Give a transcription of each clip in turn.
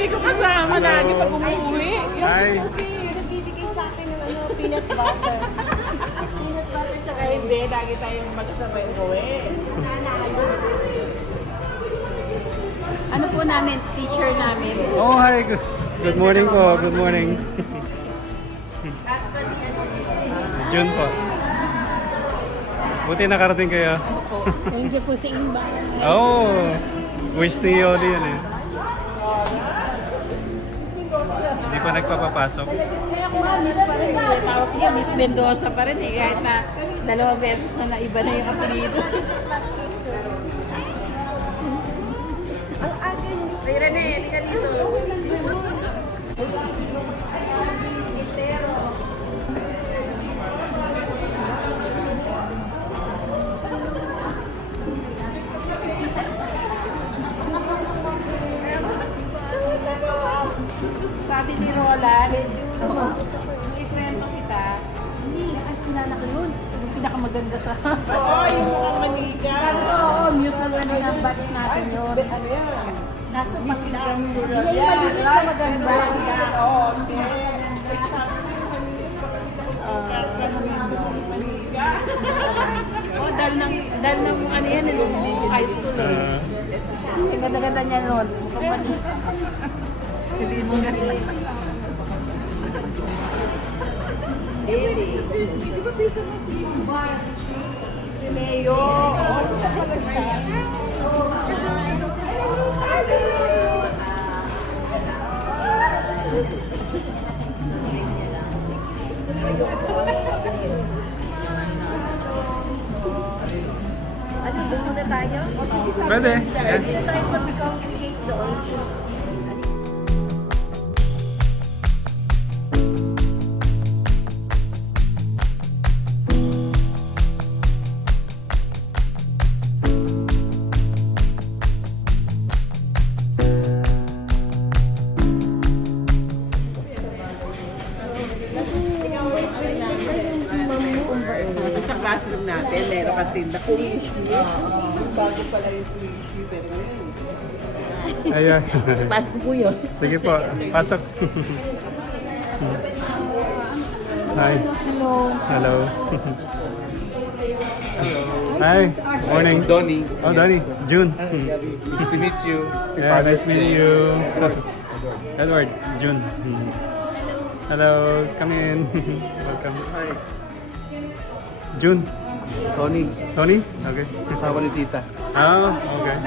lagi ko kasama, lagi pag umuwi. Hi. Nagbibigay sa akin ng peanut butter. Peanut butter sa Saka hindi, lagi tayong magkasabay umuwi. nanalo. Ano po namin, teacher namin. Oh, hi. Good morning po. Good morning. June po. Buti nakarating kayo. Thank you po sa invite. Oh, wish ni Yoli yan eh. Hindi pa nagpapapasok. Kaya ako nga, Miss pa rin eh. Tawag niya, Miss Mendoza pa rin eh. Kahit na 2 beses na naiba na yung apelido. Ang akin, Ay, Rene, hindi ka dito. Sabi ni Roland, ikwento kita. Hindi, kilala ko yun. Yung pinakamaganda sa... Oo, yung mukhang manika. Oo, mutual ano ng batch natin yun. Ano yan? nasa pagdaan. Hindi yung maliit na maganda. Oo, okay. Oh, dahil ng ano yan, nung high school eh. Kasi ganda-ganda niya noon. Mukhang maliit. Hindi mo na rin. Di ba bisa mo si Leo? Oo, sila pala siya. Ano, doon muna tayo? O sige, sabi Pwede. nila, Yeah. hindi na tayo mag-congregate doon. Sa classroom natin, meron kang tinda. Bago pala yung tuition, pero Ayan. Pasok po yun. Sige po, pasok. Hi. Hello. Hello. Hi. Morning. Donnie. Oh, Donnie. June. Nice to meet you. Yeah, nice meeting you. Edward. June. Hello. Come in. Welcome. Hi. June. Tony. Tony? Okay. Kasama ni Tita. Ah, okay.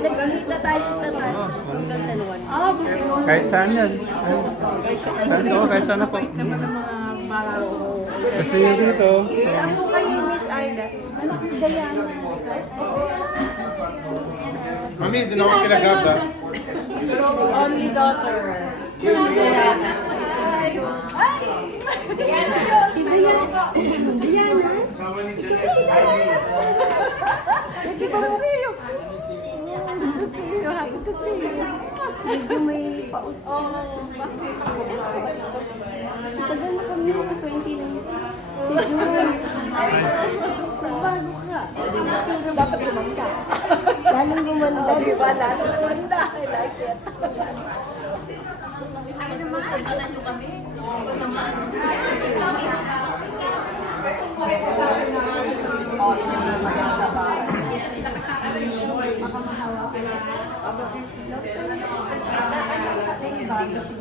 Nag-meet na tayo naman sa San Juan. Kahit saan yan. Saan? Oo, kahit saan na po. Kasi yun dito. Saan po kayo, Miss Arda? Ano po Dayan? Mami, doon ako kila Gabda. Only daughter. Si Diana. Diana? Kasama ni Janet. Medyo may paus. Tagal na kami ng 20 na. Si June. Bago ka. Dapat gumanda. Lalong gumanda. Diba? Lalong gumanda. I like it.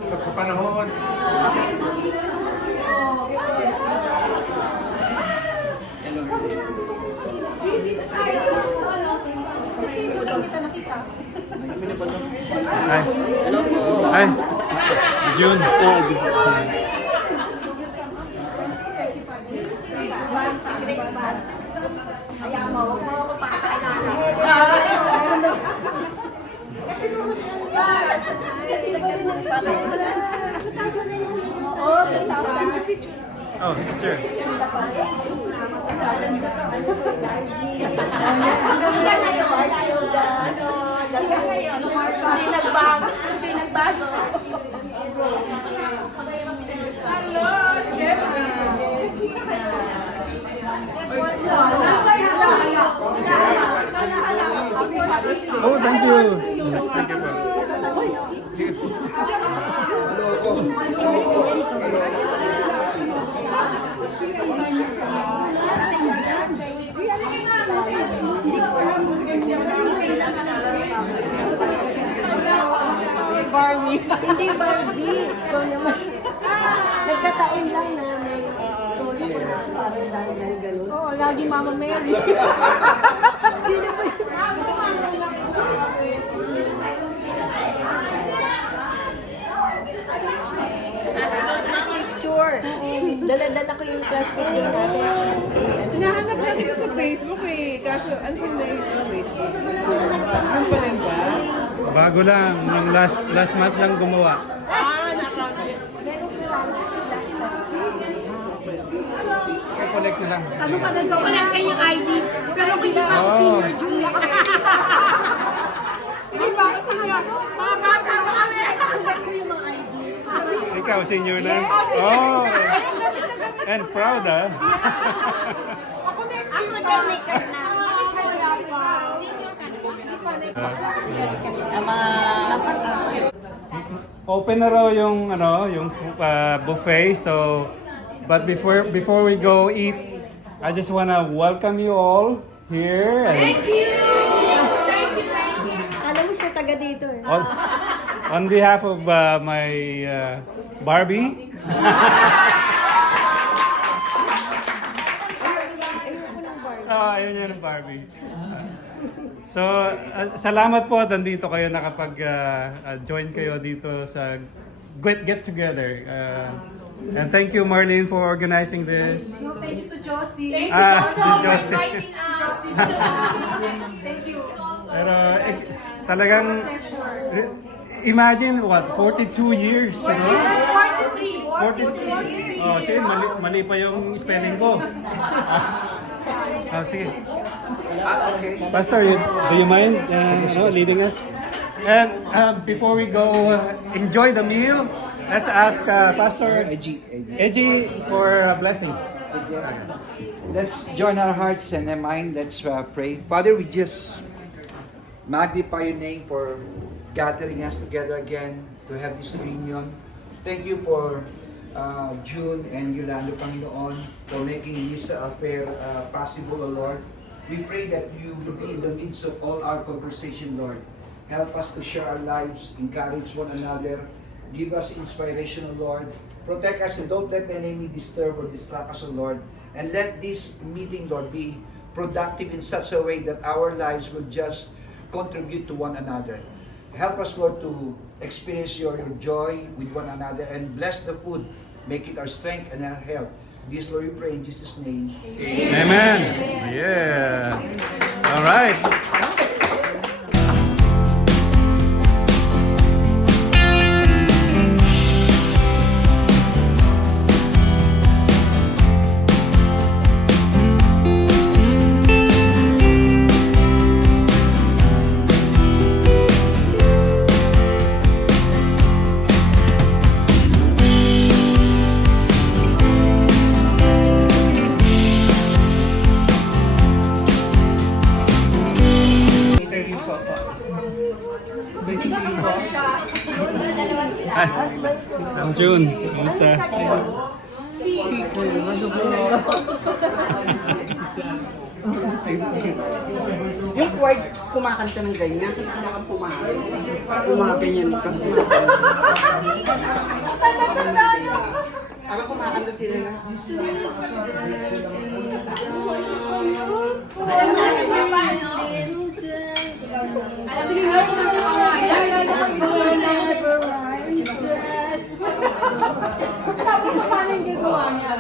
Pagkapanahon. Hi. Hi. June. Oh, picture. Pinagbago. Oh, thank you. Thank you po. Barbie. Hindi Barbie. Ikaw naman. Nagkataon lang na may tulong parang dahil ganun. Oo, lagi Mama Mary. Sino ba yun? Picture. Dala-dala ko yung classmate din natin. Hinahanap natin sa Facebook eh. Kaso, ano yung name sa Facebook? Ano pa rin ba? Bago lang, nung last month lang gumawa. Meron ko lang slash Collect na lang. Ano pa nagawa? Wala kayong ID. Pero hindi pa ako senior junior. Hindi ba ako senior? Mga bata ba kami? Hanggang ko yung mga ID. Ikaw, senior na? Oh! And proud, ah. Ako next year pa. May card na. Wala pa. Open na raw yung buffet. So, but before we go eat, I just wanna welcome you all here. Thank you! Thank you, thank you. Alam mo siya taga dito eh. On behalf of my Barbie. Ayun niya ng Barbie. So, salamat po nandito kayo nakapag-join kayo dito sa get together. And thank you Marlene for organizing this. No, thank you to Josie. Thanks to to Josie Josie for for inviting inviting us. Thank you. Pero talagang imagine what 42 years, you know? 43. Oh, sige, mali pa yung spelling ko. Sige. Pastor, do you mind leading us? And before we go enjoy the meal, let's ask Pastor Eji for a blessing. Let's join our hearts and our mind. Let's pray. Father, we just magnify your name for gathering us together again to have this reunion. Thank you for June and Yolando, Panginoon, for making this affair possible, O Lord. We pray that you will be in the midst of all our conversation, Lord. Help us to share our lives, encourage one another, give us inspiration, O Lord. Protect us and don't let the enemy disturb or distract us, O Lord. And let this meeting, Lord, be productive in such a way that our lives will just contribute to one another. Help us, Lord, to experience your joy with one another and bless the food. Make it our strength and our health. This, Lord, we pray in Jesus' name. Amen. Yeah. All right. Ang June, kumusta? Yung white kumakanta ng ganyan, kasi kumakanta pumaganyan ka. Ako kumakanta sila na. Alam natin na ba, no? Sige nga, kumanta ka nga. Tapos paano yung gagawa niya?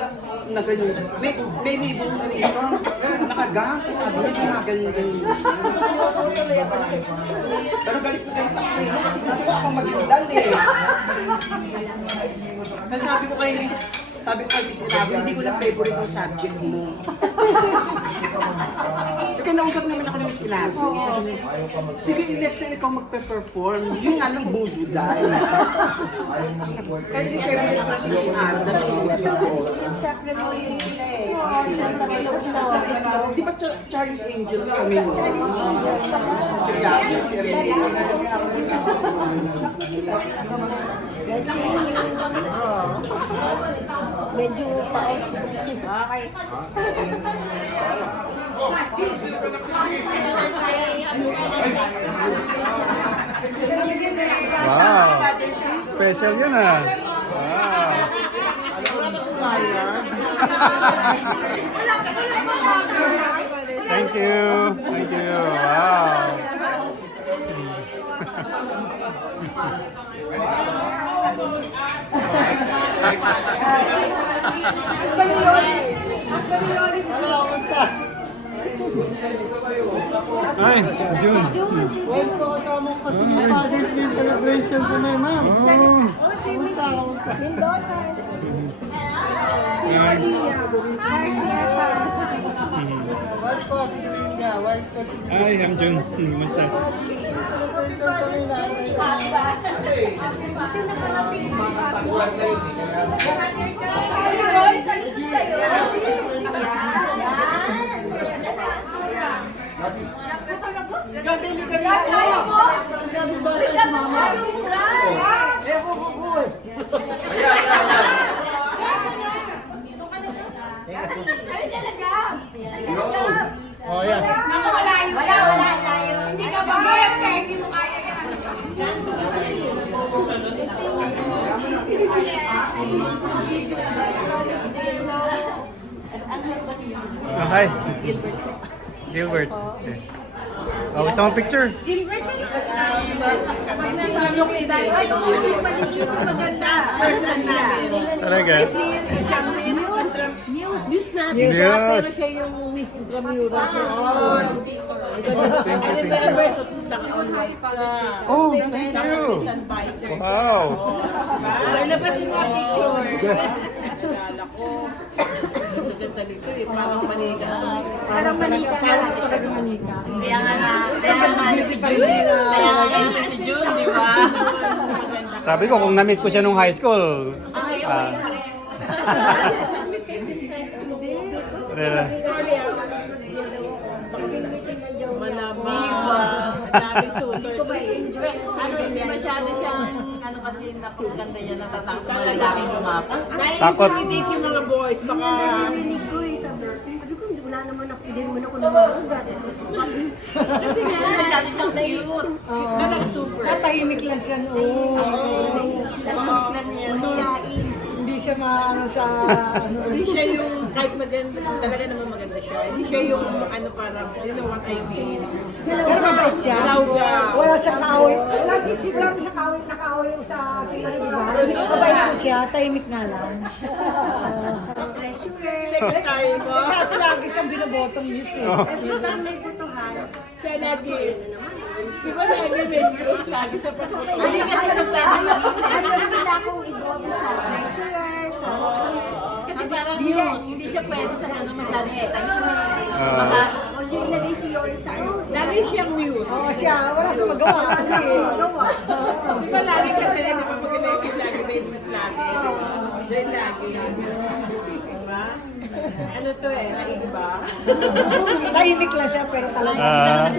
Na ganyan siya. May libong sa rito. Nakagang, kasi sabi niya gumaganyan-ganyan. Pero galit na galit ako sa'yo. Gusto ko akong magdal eh. Kasi sabi ko kay Sabi ko, Miss Ilago, hindi ko lang favorite yung subject mo. Kaya nausap naman ako ng Miss Ilago. Sabi niya, sige, next time ikaw magpe-perform. Yun nga lang budo dahil. Kaya hindi kayo rin ako si Miss Ana. Dati si Miss Ilago. Siyempre mo yun sila eh. Di ba Charlie's Angels kami mo? Chinese Angels pa. Kasi medyo paos. Okay. Wow! Special yun ah! Wow! Thank you! Thank you! Wow! Ay, June! Father's Day celebration ko na, ma'am. Oh, si Miss Mendoza. Si Maria. Wife ko, si Gringa. Wife ko, si Ay, I'm June. Kumusta? Oh, yan. Wala. Hindi ka bagets kaya hindi mo kaya yan. Hi. Gilbert. Okay. Oh, gusto mo picture? Sabi ko kayo dahil, ay, hindi maliit, maganda. First namin. Talaga? News natin. News. Pero siya yung Miss Intramuros. Thank you. Oh, thank you. Wow. Lalabas yung mga picture. Nalala ko. Ganda nito eh. Parang manika. Parang manika. Parang talagang manika. Kaya nga si June, di ba? Sabi ko, kung na-meet ko siya nung high school. Dami sutor. Ano, hindi masyado siyang, ano kasi napakaganda niya, natatakot mga lalaking lumapit. Takot. Hindi yung mga boys. Baka... Narinig ko eh, sabi ko, wala naman ako, hindi naman ako namamagat. Kasi nga, Masyado siyang cute. talaga super. Sa tahimik lang siya noon. Hindi siya maano sa ano. Hindi siya yung kahit maganda, talaga naman maganda siya. Hindi siya yung ano parang, you know what I mean. Pero mabait siya. Lauga. Wala siyang kaaway. Wala siyang kaaway, nakaaway sa akin. Ano ba? Mabait po siya, tahimik nga lang. Secretary mo. Kaso lagi siyang binobotong news eh. May butuhan. Siya lagi. Di ba lagi may news lagi sa pagkakas? Hindi kasi siya pwede mag-isip. Ano nila akong iboto sa treasurer, sa Kasi parang news. Hindi siya pwede sa ano masyadong tahimik. Baka, Huwag niyo ilagay si Yori sa ano. Lagi siyang news. Oo siya, wala sa magawa. Kasi magawa. Di ba lagi kasi, di ba pag election lagi may news lagi. Then lagi. Diba? Ano to eh, naiba? Tahimik lang siya pero talagang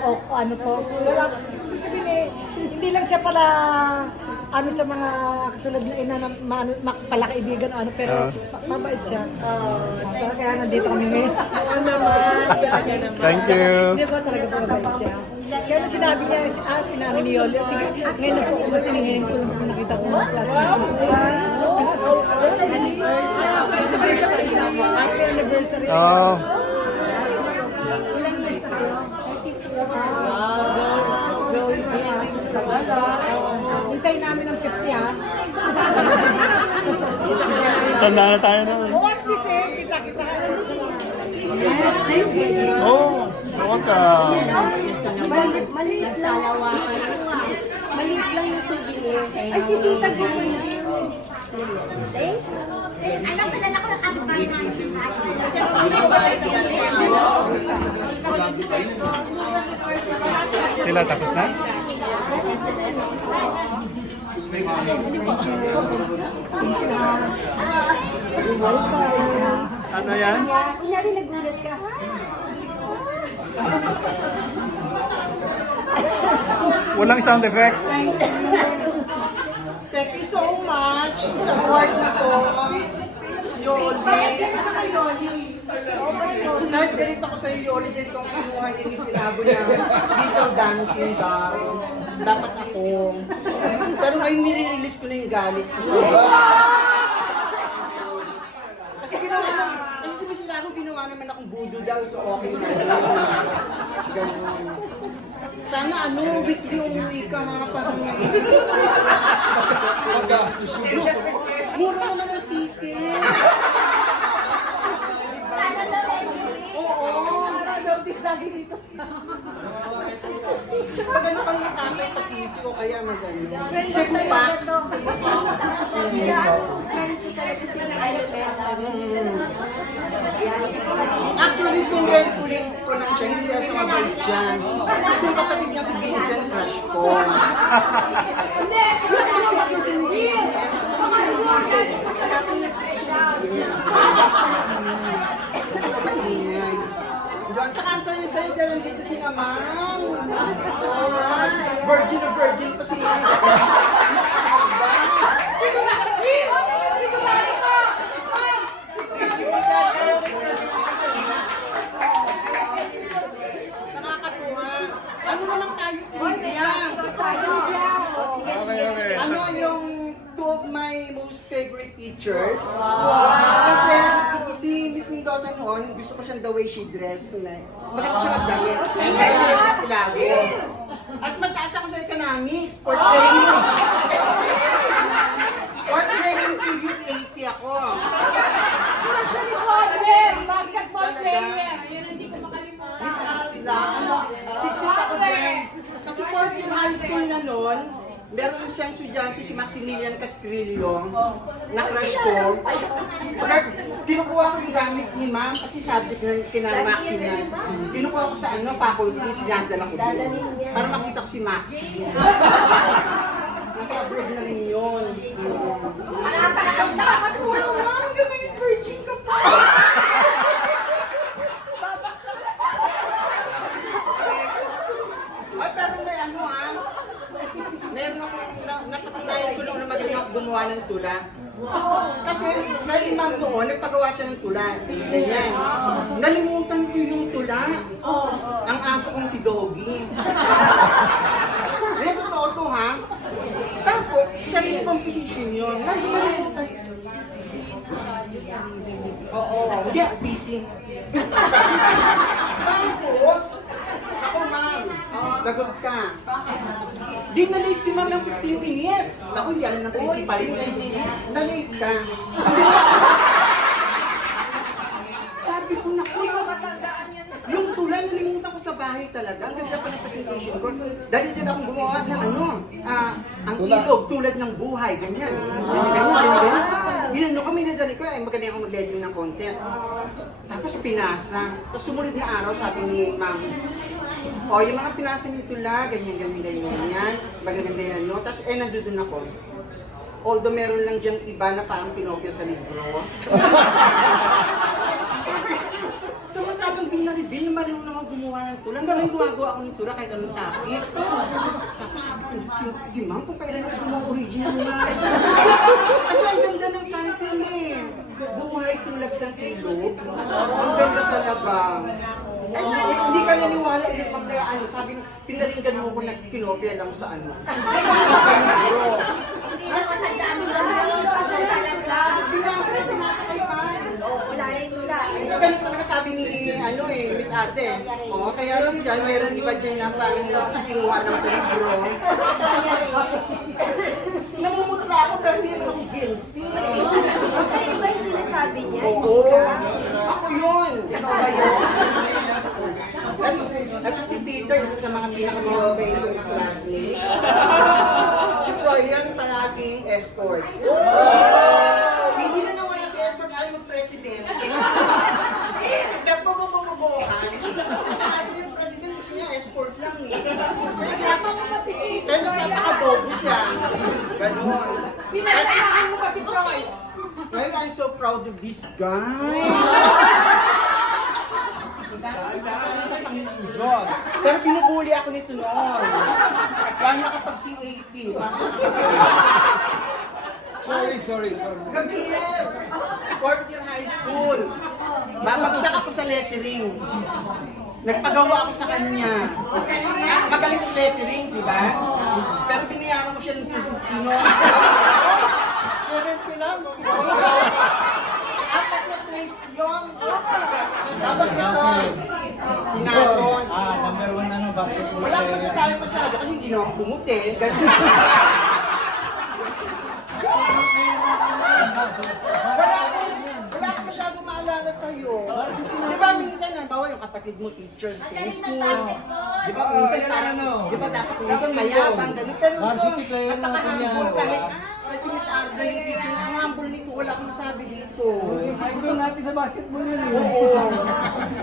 o ano po. Wala, ibig sabihin eh, hindi lang siya pala ano sa mga katulad na ina na pala kaibigan ano pero mabait siya. Kaya nandito kami ngayon. Oo naman, talaga naman. Thank you. Hindi ba talaga po mabait siya? Kaya nung sinabi niya, pinari ni Yolio, sige, ngayon na po ako matiningin ko nung nakita ko ng classmate. Happy anniversary. Oh, Hintayin namin ng 50 ha. tanda na tayo na. O at least eh, kita-kita ka naman sa mga. Oh, welcome. Maliit lang. Maliit lang yung souvenir. Ay, si Tita Gigi. Thank you. Alam ko na ako ng kapitbahay namin. Sila tapos na? Ano yan? Kunyari nagulat ka. Walang sound effect? Thank you so much sa award na to. Yoli. Kahit galit ako sa iyo, Yoli, galit ako kinuha ni Miss Ilabo niya. Dito dancing daw. Dapat ako. Pero ngayon nire-release ko na yung galit ko sa iyo. Kasi si Miss Ilabo ginawa naman akong voodoo daw, so okay na. Ganun. Sana weekly umuwi ka ha, parang may... Magastos yung gusto mo. Mura naman ang ticket. Sana daw every Oo. Para daw di lagi dito sa... Maganda kang Tatay Pacific o kaya magano. Friends Check ko pa. talaga to. Sila, friends ko talaga sila sa Actually, pinrent ulit ko lang siya, hindi dahil sa mabait dyan. Kasi yung kapatid niya si Vincent, crush ko. Hindi, hindi. Baka siguro kasi pasalapin na special. Ingay. Doon, tsaka ang sayo-sayo dahil dito si Amang. Virgin na virgin pa si Miss Alba. Sigurado ka! Nakakatuwa. Ano naman tayo, Lydia? Okay. Ano yung two of my most favorite teachers? Kasi si Miss Mendoza noon, gusto ko siyang the way she dress. Maganda siya magdamit. Kaya siya yung Miss Ilago. At mataas ako sa economics. Sport training period 80 ako. Sa likod, Miss! Basketball player! Ayun, hindi ko makalimutan. Miss Alda, sit ako din. Kasi fourth year high school na noon, meron siyang estudyante si Maximilian Castrillo na crush ko. Kasi kinukuha ko yung gamit ni ma'am kasi subject na kina Maximilian. Kinukuha ko sa faculty, sinadala ko doon. Para makita ko si Maxi. Nasa abroad na rin yun. Nakakatuwa ma'am, gamay virgin ka pa. Ay, pero may meron akong napakasayan ko noon na magaling ako gumawa ng tula. Kasi kay Imam noon, nagpagawa siya ng tula. Ganyan. Nalimutan ko yung tula. Ang aso kong si Doggy. Hindi, totoo to ha. Tapos, sarili composition yun. Nalimutan. Hindi, busy. Tapos, ako ma'am, lagot ka. Di na-late si ma'am ng 15 minutes. Ako, hindi alam ng principal mo. Na-late ka. Sabi ko, naku, yung tulad, nalimutan ko sa bahay talaga. Ang ganda pa ng presentation ko. Dahil din akong gumawa ng ang ilog, tulad ng buhay, ganyan. Ganyan. Ginano kami nadali ko, magaling ako mag-lettering ng content. Tapos pinasa. Tapos sumunod na araw, sabi ni ma'am, yung mga pinasa niyo tula, ganyan. Magaganda yan, no? Tapos, nandun ako. Although meron lang diyang iba na parang pinopia sa libro. Samantalang din na-reveal, marunong naman gumawa ng tula. Hanggang ngayon gumagawa ako ng tula kahit anong topic. Tapos sabi ko, si ma'am, kung kailan ako gumawa original na. Kasi ang ganda ng title eh. Buhay tulad ng ilog. Ang ganda talaga. Hindi ka naniwala yung pagkayaan. Sabi, pinaringgan mo ko na kinopia lang sa sa libro. Hindi na matandaan mo lang. Pasal talaga. Binasa kay Pan. Wala rin tula. Ganun talaga sabi ni Miss Ate. Kaya lang dyan, meron iba dyan na parang kinuha lang sa libro. Namumutla ako pero hindi naman ako guilty. Ano ba yung sinasabi niya? Oo. Ako yun. At si Peter, isa sa mga pinakamababait kong classmate. Si Brian, palaging escort. Kaya nagpapakabobo siya. Ganon. Pinagsasahan mo kasi Troy. Ngayon, I'm so proud of this guy. Dahil sa Panginoon Diyos. Pero binubuli ako nito noon. Kaya nakapag-CAP. Sorry. Gabriel! Fourth year high school. Babagsak ako sa letterings. Nagpagawa ako sa kanya. Magaling sa letterings, di ba? Pero binayaran ko siya ng 250 noon. 70 lang. Apat na plates yun. Tapos ito, sinaton. Number 1 ano, basketball. Wala akong masasabi masyado kasi hindi naman pumuti. Ganun. Wala akong masyado maalala sa'yo. Di ba minsan, bawa yung kapatid mo, teacher sa school. Di ba minsan, di ba dapat minsan mayabang, ganun. Pero Varsity player naman napaka-humble yan. kahit si Miss Arda yung teacher, ang humble nito, wala akong masabi dito. Idol natin sa basketball yun eh. Oo.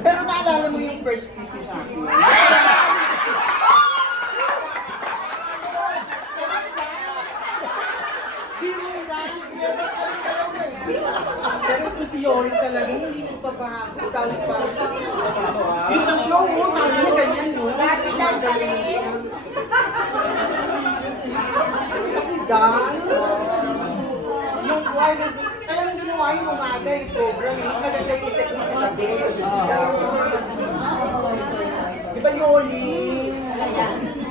Pero naalala mo yung first kiss ni sa akin. Pero ito si Yori talaga, hindi ko pa bago. Tawag pa. Yung sa show mo, sabi niya ganyan, no? Ganyan. Kasi dahil, yung choir, kaya lang ginawa yung umaga yung program, mas maganda yung effect mo sa gabi. Di ba, Yoli?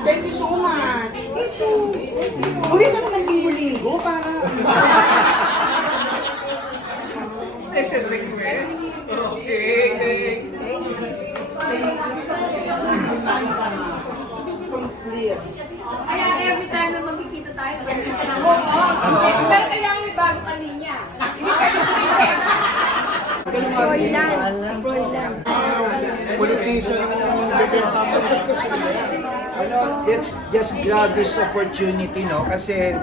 Thank you so much. Uwi ka naman linggo-linggo para... Special request. Okay. Complete. Kaya every time na magkikita tayo, magkikita na mo. Pero kailangan may bago ka linya. Froilan. Let's just grab this opportunity, no? Kasi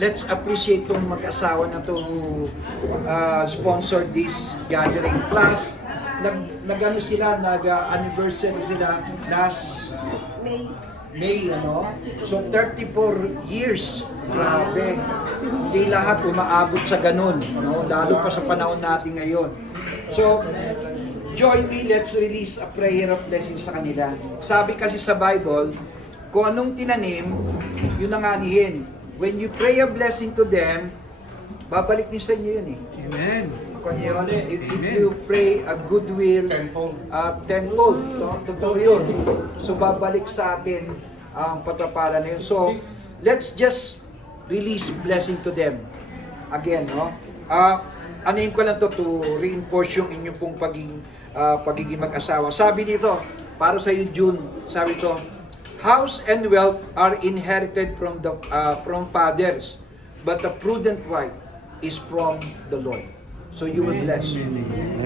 let's appreciate tong mag-asawa na to who sponsor this gathering. Plus, nag-ano sila, nag-anniversary sila last May, ano? So, 34 years. Grabe. Hindi lahat umaabot sa ganun, no? Lalo pa sa panahon natin ngayon. So, join me, let's release a prayer of blessing sa kanila. Sabi kasi sa Bible, kung anong tinanim, yun ang anihin. When you pray a blessing to them, babalik din sa inyo yun eh. Amen. Kung yun, if you pray a goodwill, tenfold, totoo yun. So babalik sa atin ang pagpapala na yun. So, let's just release blessing to them. Again, no? Anuhin ko lang to reinforce yung inyong pong pagiging mag-asawa. Sabi dito, para sa iyo June, sabi to, house and wealth are inherited from fathers, but the prudent wife is from the Lord. So you will bless. You're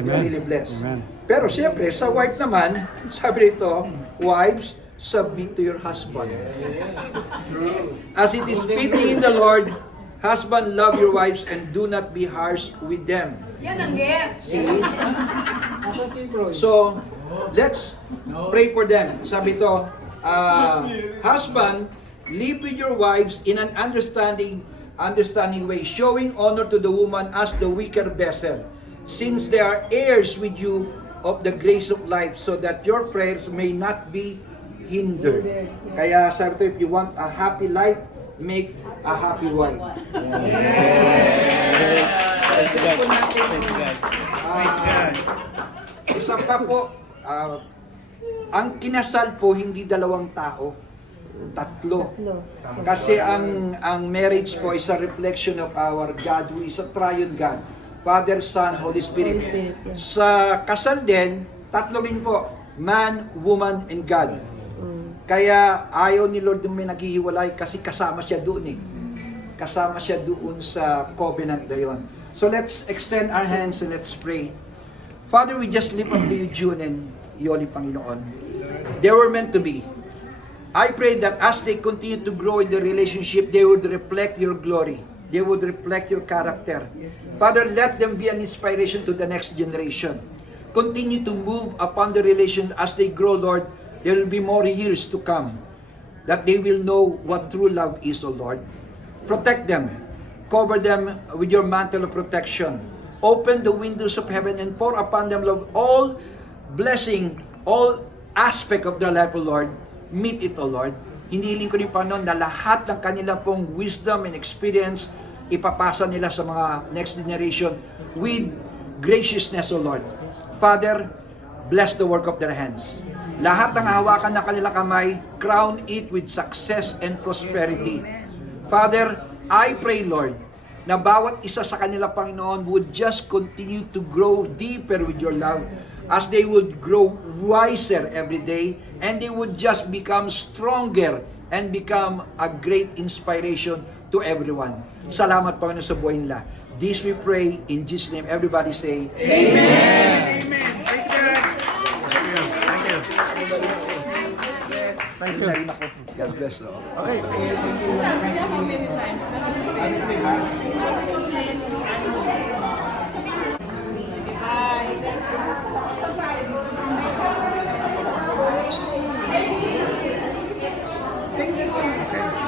really blessed. Amen. Pero siyempre, sa wife naman, sabi dito, wives, submit to your husband. As it is fitting in the Lord, husband, love your wives and do not be harsh with them. Yan ang yes. See? So, let's pray for them. Sabi to, husband, live with your wives in an understanding way, showing honor to the woman as the weaker vessel, since they are heirs with you of the grace of life, so that your prayers may not be hindered. Kaya sabi to, if you want a happy life, make a happy wife. Isa pa po, ang kinasal po hindi dalawang tao, tatlo. Kasi ang marriage po is a reflection of our God who is a triune God. Father, Son, Holy Spirit. Sa kasal din, tatlo rin po. Man, woman, and God. Kaya ayaw ni Lord yung may naghihiwalay kasi kasama siya doon eh. Kasama siya doon sa covenant na yun. So let's extend our hands and let's pray. Father, we just lift up to you, June and Yoli, Panginoon. They were meant to be. I pray that as they continue to grow in the relationship, they would reflect your glory. They would reflect your character. Father, let them be an inspiration to the next generation. Continue to move upon the relation as they grow, Lord. there will be more years to come, that they will know what true love is, O Lord. Protect them. Cover them with your mantle of protection. Open the windows of heaven and pour upon them, Lord, all blessing, all aspect of their life, O Lord. Meet it, O Lord. Hinihiling ko rin, Panginoon, na lahat ng kanila pong wisdom and experience, ipapasa nila sa mga next generation with graciousness, O Lord. Father, bless the work of their hands. Lahat ng hawakan ng kanilang kamay, crown it with success and prosperity. Father, I pray, Lord, na bawat isa sa kanila, Panginoon, would just continue to grow deeper with your love as they would grow wiser every day and they would just become stronger and become a great inspiration to everyone. Salamat, Panginoon, sa buhay nila. This we pray in Jesus' name. Everybody say, Amen. Praise God. Thank you. Thank you. God bless all. Okay. Thank you.